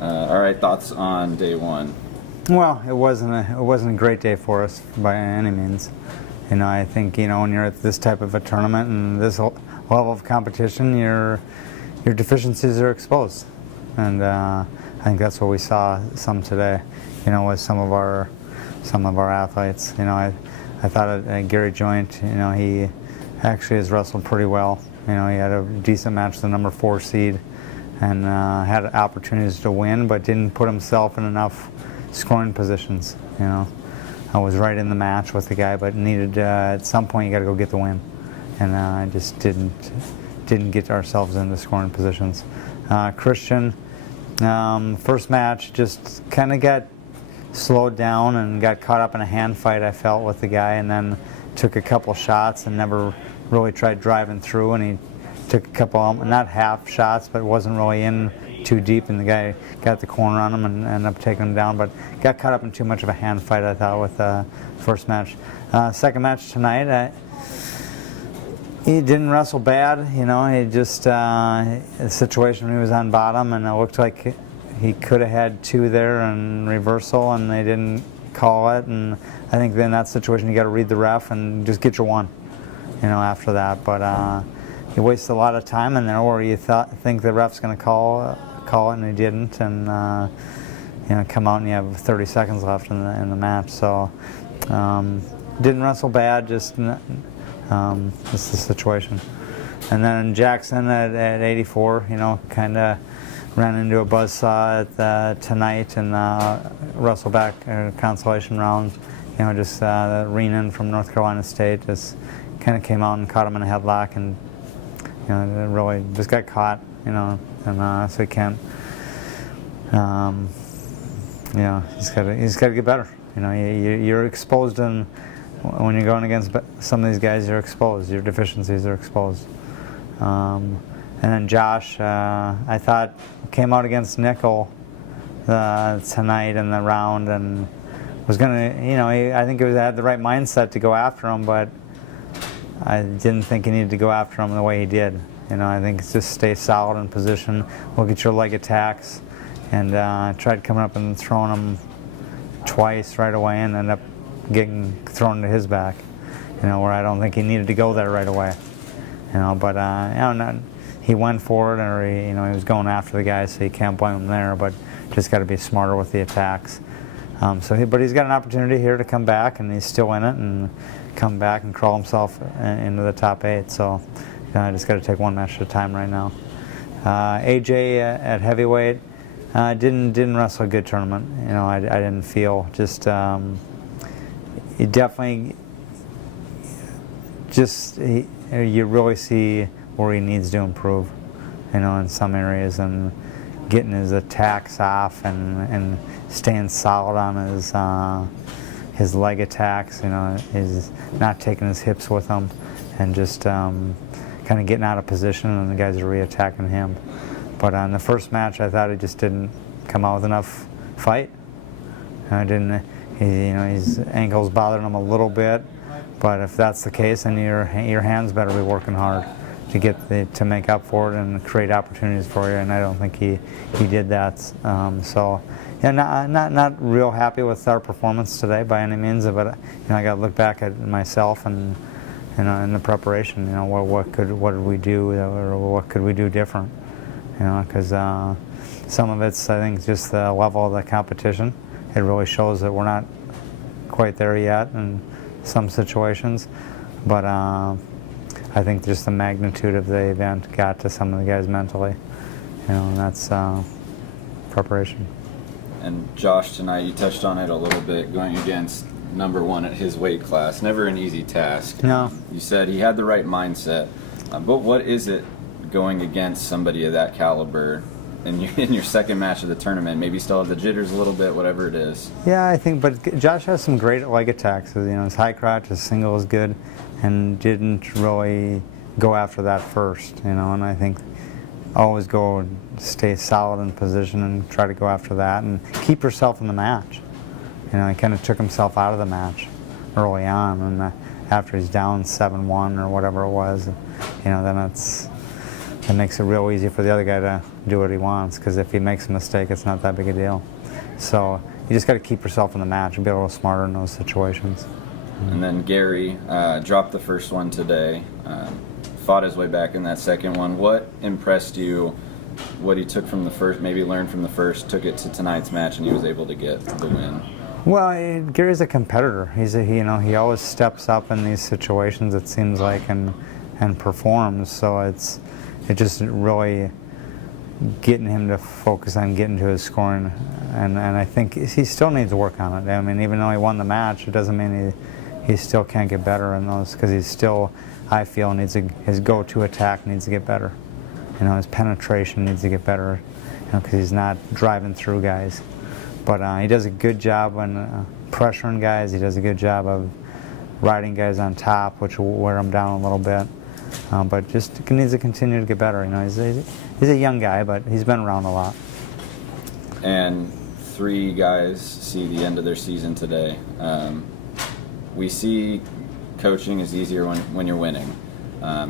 All right, thoughts on day one? Well, it wasn't a great day for us by any means. I think when you're at this type of a tournament and this level of competition, your deficiencies are exposed, and I think that's what we saw some today. With some of our athletes. I thought Gary Joint. He actually has wrestled pretty well. He had a decent match, the number 4 seed, and had opportunities to win, but didn't put himself in enough scoring positions. I was right in the match with the guy, but needed at some point you got to go get the win, and I just didn't get ourselves into scoring positions. Christian, first match just kind of got slowed down and got caught up in a hand fight, I felt, with the guy, and then took a couple shots and never really tried driving through, and he took a couple, not half shots, but wasn't really in too deep, and the guy got the corner on him and ended up taking him down, but got caught up in too much of a hand fight, I thought, with the first match. Second match tonight, he didn't wrestle bad. He just, a situation when he was on bottom, and it looked like he could have had 2 there in reversal, and they didn't call it, and I think in that situation you got to read the ref and just get your 1, after that, but he wasted a lot of time in there where you think the ref's going to call it, and he didn't, and come out and you have 30 seconds left in the match. So didn't wrestle bad, just the situation. And then Jackson at 84, kind of ran into a buzzsaw tonight and wrestled back a consolation round. Just Renan from North Carolina State just kind of came out and caught him in a headlock, and really just got caught, and so he can't. He's got to get better. You're exposed, and when you're going against some of these guys, you're exposed. Your deficiencies are exposed. And then Josh, I thought, came out against Nickel tonight in the round, and was gonna, I think had the right mindset to go after him, but I didn't think he needed to go after him the way he did. I think it's just stay solid in position, look at your leg attacks, and tried coming up and throwing him twice right away, and ended up getting thrown to his back. Where I don't think he needed to go there right away. But he went for it, or he was going after the guy, so you can't blame him there. But just got to be smarter with the attacks. But he's got an opportunity here to come back, and he's still in it, and come back and crawl himself into the top 8. So I just got to take one match at a time right now. AJ at heavyweight didn't wrestle a good tournament. I didn't feel he definitely you really see where he needs to improve, in some areas, and getting his attacks off and staying solid on his leg attacks. He's not taking his hips with him, and just kind of getting out of position, and the guys are re-attacking him. But on the first match, I thought he just didn't come out with enough fight. His ankles bothered him a little bit, but if that's the case, then your hands better be working hard to make up for it and create opportunities for you. And I don't think he did that. Not real happy with our performance today by any means. But I got to look back at myself and in the preparation. What did we do, or what could we do different? Because some of it's, I think, just the level of the competition. It really shows that we're not quite there yet in some situations, but I think just the magnitude of the event got to some of the guys mentally, and that's preparation. And Josh, tonight you touched on it a little bit, going against number 1 at his weight class. Never an easy task. No. You said he had the right mindset, but what is it going against somebody of that caliber in your second match of the tournament? Maybe still have the jitters a little bit, whatever it is. Yeah, I think, but Josh has some great leg attacks. His high crotch, his single is good, and didn't really go after that first, and I think always go and stay solid in position and try to go after that and keep yourself in the match. He kind of took himself out of the match early on, and after he's down 7-1 or whatever it was, then it's it makes it real easy for the other guy to do what he wants, because if he makes a mistake, it's not that big a deal. So you just got to keep yourself in the match and be a little smarter in those situations. And then Gary dropped the first one today, fought his way back in that second one. What impressed you? What he took from the first, maybe learned from the first, took it to tonight's match, and he was able to get the win? Well, Gary's a competitor. He always steps up in these situations, it seems like, and performs. So it just really getting him to focus on getting to his scoring, and I think he still needs to work on it. I mean, even though he won the match, it doesn't mean he still can't get better in those, because he's still, I feel, his go-to attack needs to get better. His penetration needs to get better, because he's not driving through guys. But he does a good job on pressuring guys. He does a good job of riding guys on top, which will wear him down a little bit. But just needs to continue to get better. He's a young guy, but he's been around a lot. And 3 guys see the end of their season today. We see coaching is easier when you're winning.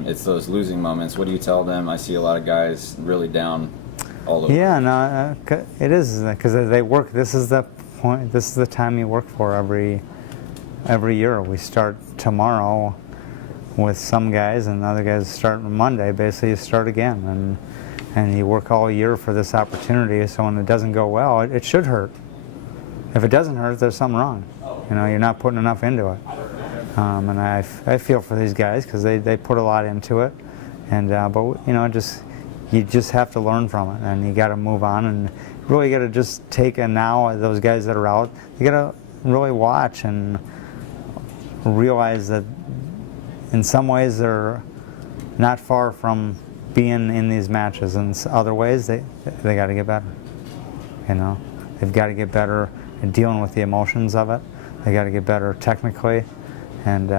It's those losing moments. What do you tell them? I see a lot of guys really down all over. Yeah, no, it is, because they work. This is the point. This is the time you work for every year. We start tomorrow with some guys, and other guys start Monday. Basically, you start again, and you work all year for this opportunity. So when it doesn't go well, it should hurt. If it doesn't hurt, there's something wrong. You're not putting enough into it. And I feel for these guys, because they put a lot into it, and but you just have to learn from it, and you got to move on, and really got to just take it now. Those guys that are out, you got to really watch and realize that in some ways they're not far from being in these matches, and other ways they got to get better. They've got to get better at dealing with the emotions of it. They got to get better technically. And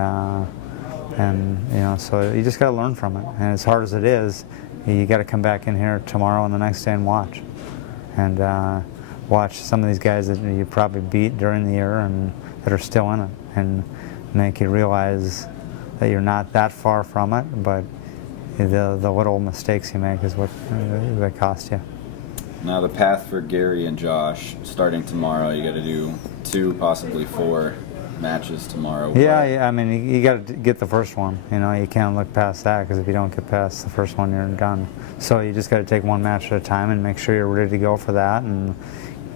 so you just got to learn from it. And as hard as it is, you got to come back in here tomorrow and the next day and watch. And watch some of these guys that you probably beat during the year and that are still in it, and make you realize that you're not that far from it, but the little mistakes you make is what cost you. Now the path for Gary and Josh, starting tomorrow, you got to do 2, possibly 4 matches tomorrow. Yeah, I mean, you got to get the first one. You can't look past that, because if you don't get past the first one, you're done. So you just got to take one match at a time and make sure you're ready to go for that, and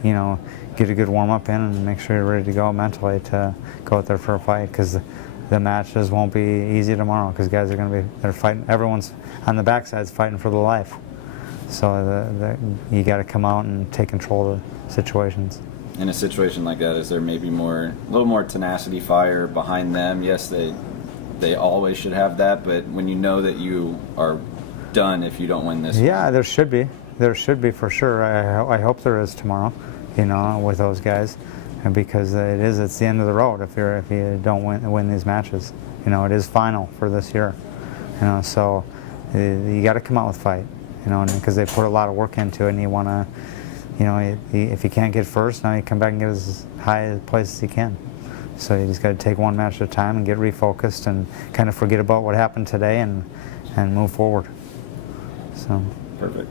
get a good warm-up in and make sure you're ready to go mentally to go out there for a fight, because the matches won't be easy tomorrow, because guys are going to they're fighting. Everyone's on the backside's fighting for their life. So you got to come out and take control of the situations. In a situation like that, is there maybe a little more tenacity, fire behind them? Yes, they always should have that, but when you know that you are done if you don't win this one. There should be. There should be, for sure. I hope there is tomorrow, with those guys, and because it's the end of the road if you don't win these matches. It is final for this year. So you got to come out with fight, because they put a lot of work into it, and you want to. If you can't get first, now you come back and get as high a place as you can. So you just got to take one match at a time and get refocused and kind of forget about what happened today and move forward. So. Perfect.